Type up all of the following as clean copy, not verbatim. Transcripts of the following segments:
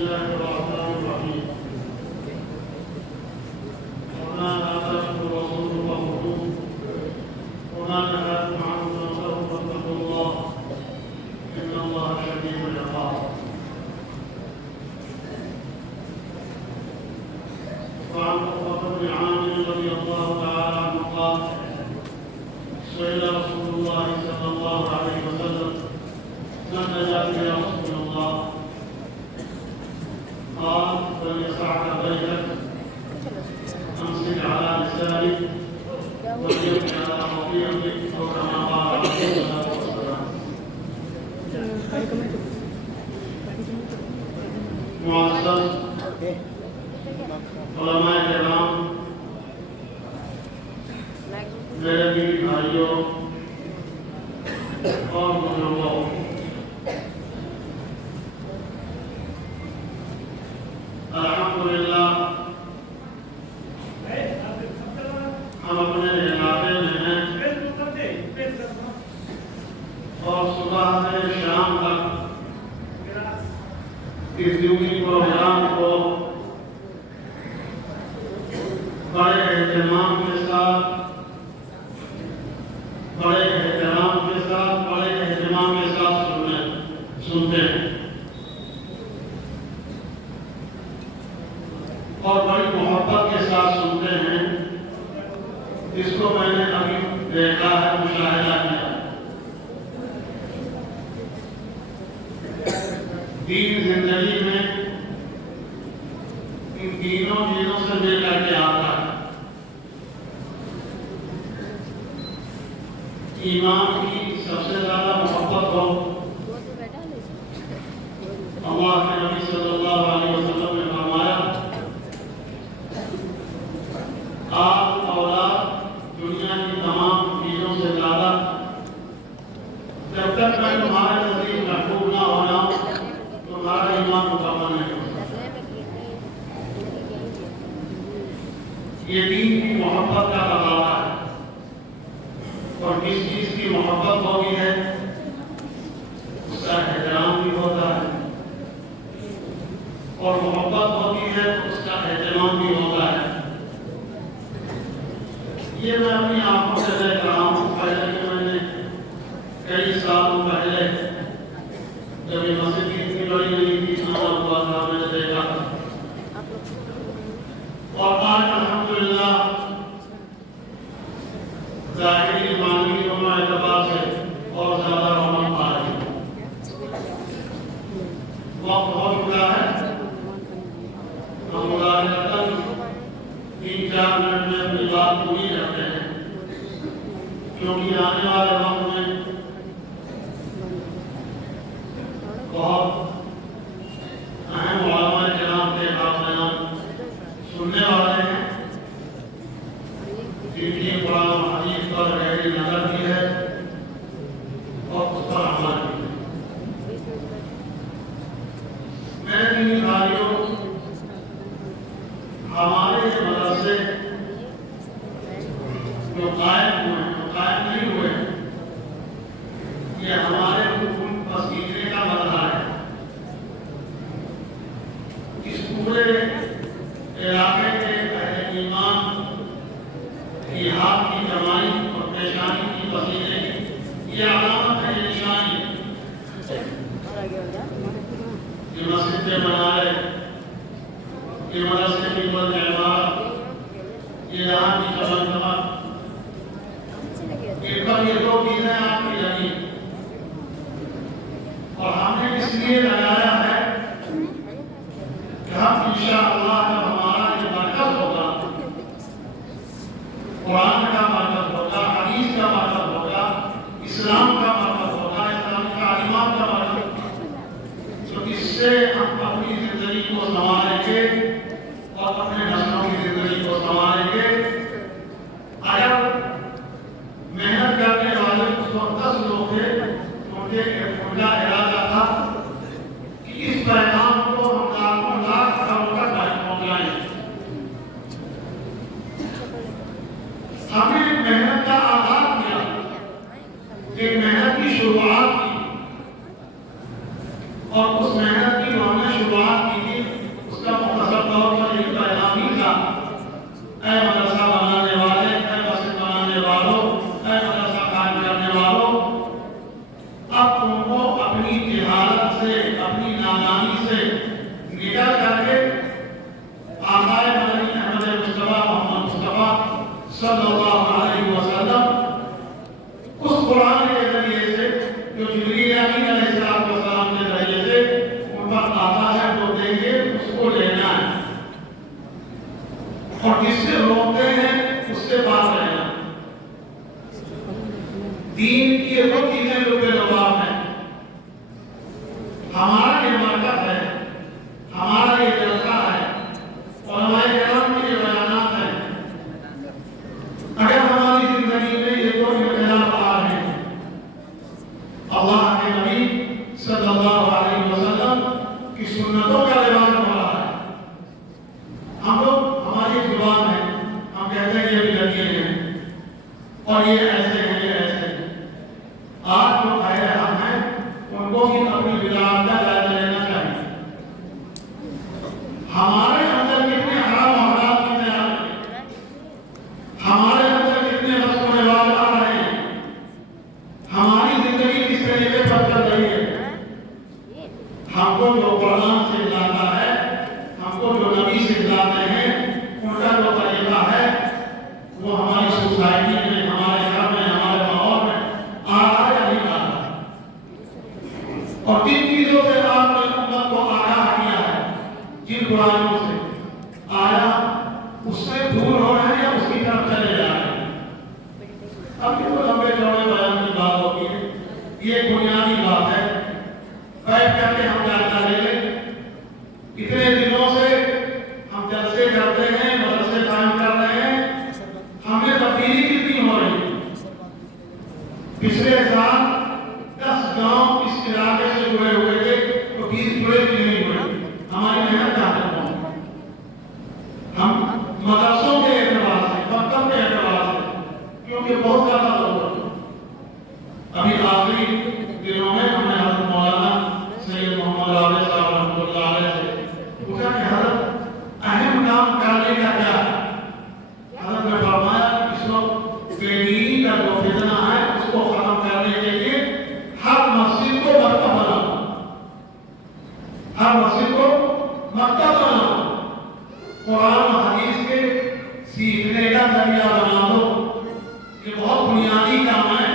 الله الرحمن الرحيم. وما آتاكم الرسول فخذوه وما نهاكم عنه فانتهوا فاتقوا الله إن الله شديد العقاب. وعن عقبة بن عامر رضي الله تعالى عنه قال: سئل رسول الله صلى الله عليه وسلم: من نجاك يا رسول الله؟ قال: فليسعك بيتك، امسك على لسانك، وليبكي على خطيئتك، او كما قال عليه الصلاه والسلام. معزز علماء کرام، میرے دینی بھائیوں اور بزرگوں، الحمدللہ ہم اپنے علاقے میں ہیں اور صبح سے شام تک اس دینی پروگرام کو بڑے اہتمام کے ساتھ بڑے اہتمام کے ساتھ سنتے ہیں اور بڑی محبت کے ساتھ سنتے ہیں. اس کو میں نے ابھی دیکھا ہے، مشاہدہ کیا. دین زندگی میں ان تینوں چیزوں سے مل کر کے آتا ہے. ایمان کی سب سے زیادہ محبت ہو. اللہ کے نبی صلی اللہ علیہ وسلم نے فرمایا: آپ اولاد دنیا کی تمام چیزوں سے زیادہ، جب تک میں تمہارے نزدیک محبوب نہ ہونا تمہارا ایمان مکمل نہیں ہوتا. یہ دین کی محبت کا تقاضا ہے، اور جس چیز کی محبت ہوتی ہے اس کا احترام بھی ہوتا ہے، اور محبت ہوتی ہے تو اس کا اہتمام بھی ہوتا ہے. یہ میں اپنی آنکھوں سے دیکھ رہا ہوں. پہلے کہ میں نے کئی سالوں پہلے جب یہ مسجد اتنی بڑی نہیں تھی، نہ ہوا تھا، میں نے دیکھا تھا. اور آج الحمدللہ ظاہری معنوی دونوں اعتبار سے اور زیادہ رونق آ رہی ہے. وقت ہو چکا ہے، ہم مظاہرتاً 3-4 منٹ میں اپنی بات پوری کرتے ہیں، کیونکہ آنے والے وقت میں بہت اہم علماء کرام کے بیان سننے والے ہیں، جن کی قرآن و حدیث پر گہری نظر بھی ہے اور اس پر عمل بھی ہے. میرے دینی بھائیوں، ہمارے مدرسے جو قائم ہوئے ہیں، جو قائم نہیں ہوئے ہیں، یہ ہمارے حکم پسندیدے کا مظہر ہے. اس پورے علاقے کے اہل ایمان کی ہاتھ کی کمائی اور پیشانی کی پسینے کی یہ علامت ہے، یہ نشانی. یہ مسجد کے منارے، یہ مدرسے کی بلند عمارت، یہ یہاں کی چمک، ان پر یہ 2 چیزیں آپ کی لگی. اور ہم نے اس لیے لگایا ہے کہ ہم انشاءاللہ جب ہمارا یہ مرکز ہوگا، قرآن کا مرکز ہوگا، حدیث کا مرکز ہوگا، اسلام کا مرکز ہوگا، اسلامی تعلیمات کا مرکز ہوگا، تو اس سے ہم اپنی زندگی کو سنواریں گے اور اپنے نسلوں کی زندگی کو سنواریں گے. اگر محنت کرنے والے اس وقت 10 لوگ تھے، ان کا ارادہ تھا کہ اس پیغام کو ہم لاکھوں لاکھ گھروں تک پہنچائیں. ہمیں محنت کا آغاز کیا، ایک محنت کی شروعات کی، اور اس محنت کی ہم نے شروعات کی تھی اے مدرسہ بنانے والے، اے مسجد بنانے والوں، اے مدرسہ قائم کرنے والوں، اب تم کو اپنی جہالت سے، اپنی نادانی سے نکل کر کے آقا مدنی احمد مصطفیٰ محمد مصطفیٰ صلی اللہ علیہ وسلم اس قرآن کے ذریعے سے جو جبریل امین علیہ السلام کے ذریعے سے ان پر آتا ہے وہ دیں گے، اس کو لینا ہے، اور جس سے روکتے ہیں اس سے بات رہنا۔ دین کی وہ چیزیں جو بے لباب ہیں، ہمارا یہ مرکز ہے، ہمارا یہ جلسہ ہے، علماء کرام کے یہ بیانات ہیں، اگر ہماری زندگی میں یہ دو اختلاف آ رہے ہیں، اللہ کے نبی صلی اللہ علیہ وسلم کی سنتوں کا رواج ہو رہا ہے، ہم لوگ ہماری زبان ہے، ہم کہتے ہیں یہ بدعتی ہیں اور یہ ایسے ہیں، یہ ایسے ہیں۔ آج جو اہل حق ہیں ان کو بھی اپنی بدعات کا جائزہ لینا چاہیے۔ ہمارے اندر کتنے حرام و حلال کتنے آ رہے ہیں، ہمارے اندر کتنے رسم و رواج آ رہے ہیں، ہماری زندگی کس طریقے پر چل رہی ہے۔ ہم کو جو قرآن سے لاتا ہے، ہم کو جو نبی سے لاتے ہیں، ان کا جو طریقہ ہے وہ ہماری سوسائٹی میں، ہمارے گھر میں، ہمارے ماحول میں آ رہا ہے یا نہیں آ رہا ہے۔ اور جن چیزوں سے آپ نے امت کو آگاہ کیا ہے، جن برائیوں سے، آیا اس سے دور ہو رہے ہیں یا اس کی طرف چلے جا رہے ہیں۔ اب یہ تو لمبے چوڑے بیان کی بات ہوتی ہے، یہ ایک بنیادی بات ہے، بیٹھ کر کے ہم جاننا لے لیں۔ اتنے دنوں سے ہم جلسے کرتے ہیں، مدرسے قائم کر رہے ہیں، ہمیں تبدیلی کتنی ہو رہی ہے۔ پچھلے سال 10 گاؤں اس علاقے سے جڑے ہوئے تھے تو 20 جڑے بھی نہیں ہوئے۔ ہماری محنت کہاں تک پہنچی؟ ہم مدرسوں کے اعتبار سے، مکتب کے اعتبار سے، کیونکہ بہت زیادہ ضرورت ہے۔ ابھی آخری دنوں میں ہم نے حضرت مولانا سید محمد عابد صاحب رحمۃ اللہ علیہ سے پوچھا کہ حضرت اہم کام کرنے کا کیا ہے؟ حضرت نے فرمایا اس وقت بے دینی کا جو فتنہ ہے اس کو ختم کرنے کے لیے ہر مسجد کو مکتب بناؤ، ہر مسجد کو مکتب بناؤ، قرآن و حدیث کے سیکھنے کا ذریعہ بنا دو۔ یہ بہت بنیادی کام ہے۔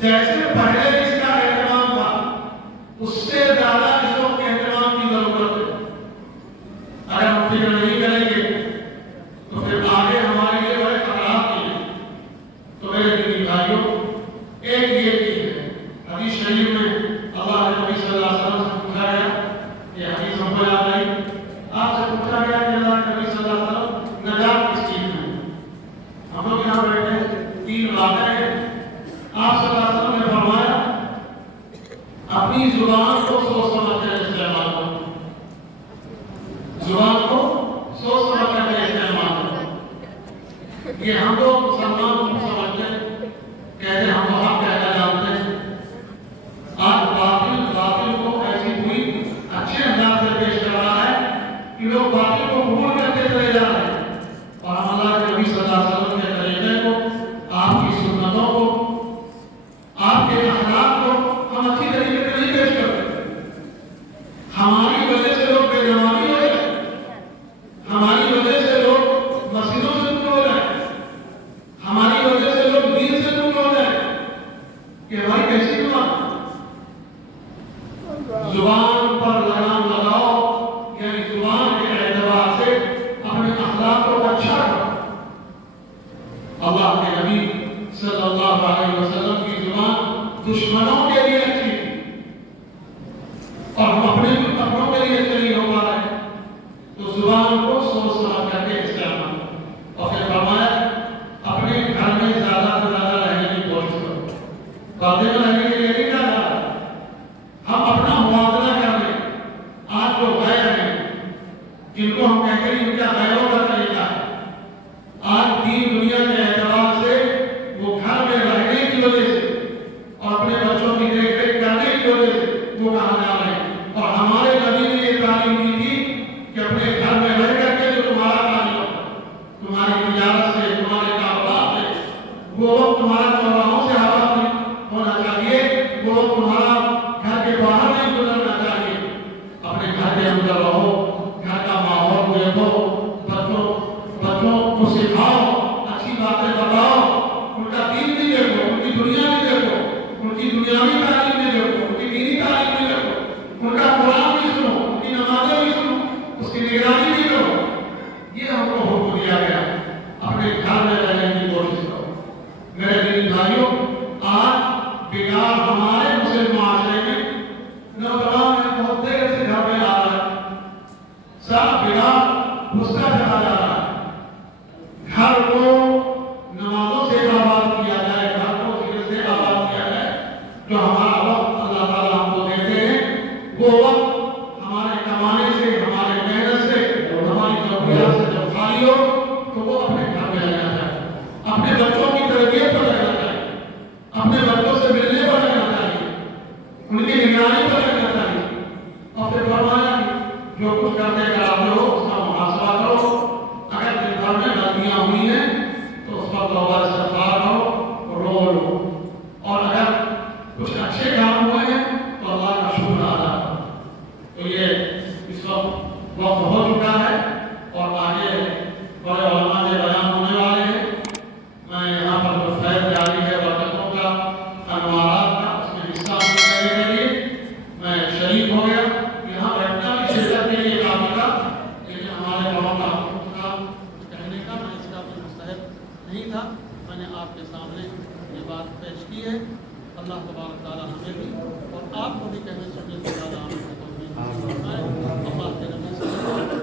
جیسے پہلے اس کا اہتمام تھا، اس سے زیادہ اس وقت اہتمام کی ضرورت ہے۔ اگر ہم فکر نہیں کریں گے تو پھر آگے ہمارے لیے بڑے خطرات ہیں۔ تو میرے دینی بھائیوں، ایک یہ چیز ہے، حدیث شریف میں اللہ کے نبی صلی اللہ علیہ وسلم سے پوچھا گیا، یہ حدیث ہم کو یاد آئی، آپ سے پوچھا گیا کہ اللہ کے نبی صلی اللہ علیہ وسلم نجات کس چیز میں؟ ہم لوگ یہاں بیٹھے 3 باتیں ہیں۔ آپ صلی اللہ علیہ وسلم نے فرمایا اپنی زبان کو سوچ سمجھ کر استعمال کرو، زبان کو سوچ سمجھ کر استعمال کرو۔ یہ ہم لوگ مسلمان کو سمجھتے ہیں، کہتے ہیں ہم تو حق کہنا جانتے ہیں۔ آج باطل کو ایسی ہوئی اچھے انداز سے پیش کر رہا ہے کہ لوگ باطل کو قبول کرتے چلے جا رہے ہیں، اور ہم اللہ کے نبی صلی اللہ علیہ وسلم کے طریقے کو، آپ کی سنتوں کو، آپ کے اخلاق کو ہم اچھی طریقے سے نہیں پیش کرتے۔ ہماری وجہ سے لوگ بے نمازی ہو جائیں، ہماری وجہ سے لوگ مسجدوں سے دور ہو جائیں، ہماری وجہ سے لوگ دین سے دور ہو جائیں، کہ ہماری کیسی زبان؟ زبان پر لگام لگاؤ، یعنی زبان کے اعتبار سے اپنے اخلاق کو اچھا کرو۔ اللہ کے نبی صلی اللہ علیہ وسلم کی زبان دشمنوں کے لیے اچھی تھی، اور ہم اپنے اپنوں کے لیے اچھا نہیں ہو پا رہے، تو زبان کو سوچ سمجھ کر کے استعمال۔ اور پھر فرمایا اپنے گھر میں زیادہ سے زیادہ رہنے کی کوشش کرو، باتیں میں رہنے کے لیے نہیں کہا جا رہا، ہم اپنا موازنہ کر لیں۔ آج جو غیر ہیں، جن کو ہم کہتے ہیں ان کا غیروں کا طریقہ ہے، آج دین دنیا کے اعتبار سے وہ گھر میں رہنے کی وجہ سے اور اپنے بچوں کی دیکھ ریکھ کرنے کی وجہ سے وہ کہاں جا رہے ہیں۔ اور ہمارے نبی نے یہ تعلیم دی تھی کہ اپنے گھر میں رہ کر کے جو تمہارا وقت ہو چکا ہے اور آگے بڑے علماء کے بیان ہونے والے ہیں. میں یہاں پر جو فیض جاری ہے برکتوں کا انوارات کا اس میں حصہ لینے کے لیے میں شریک ہو گیا. یہاں بیٹھنا بھی شرکت کے لیے کافی تھا لیکن ہمارے بڑوں کا حکم تھا کہنے کا میں اس کا بھی مستحق نہیں تھا. میں نے آپ کے سامنے یہ بات پیش کی ہے. اللہ تبارک تعالیٰ ہمیں بھی اور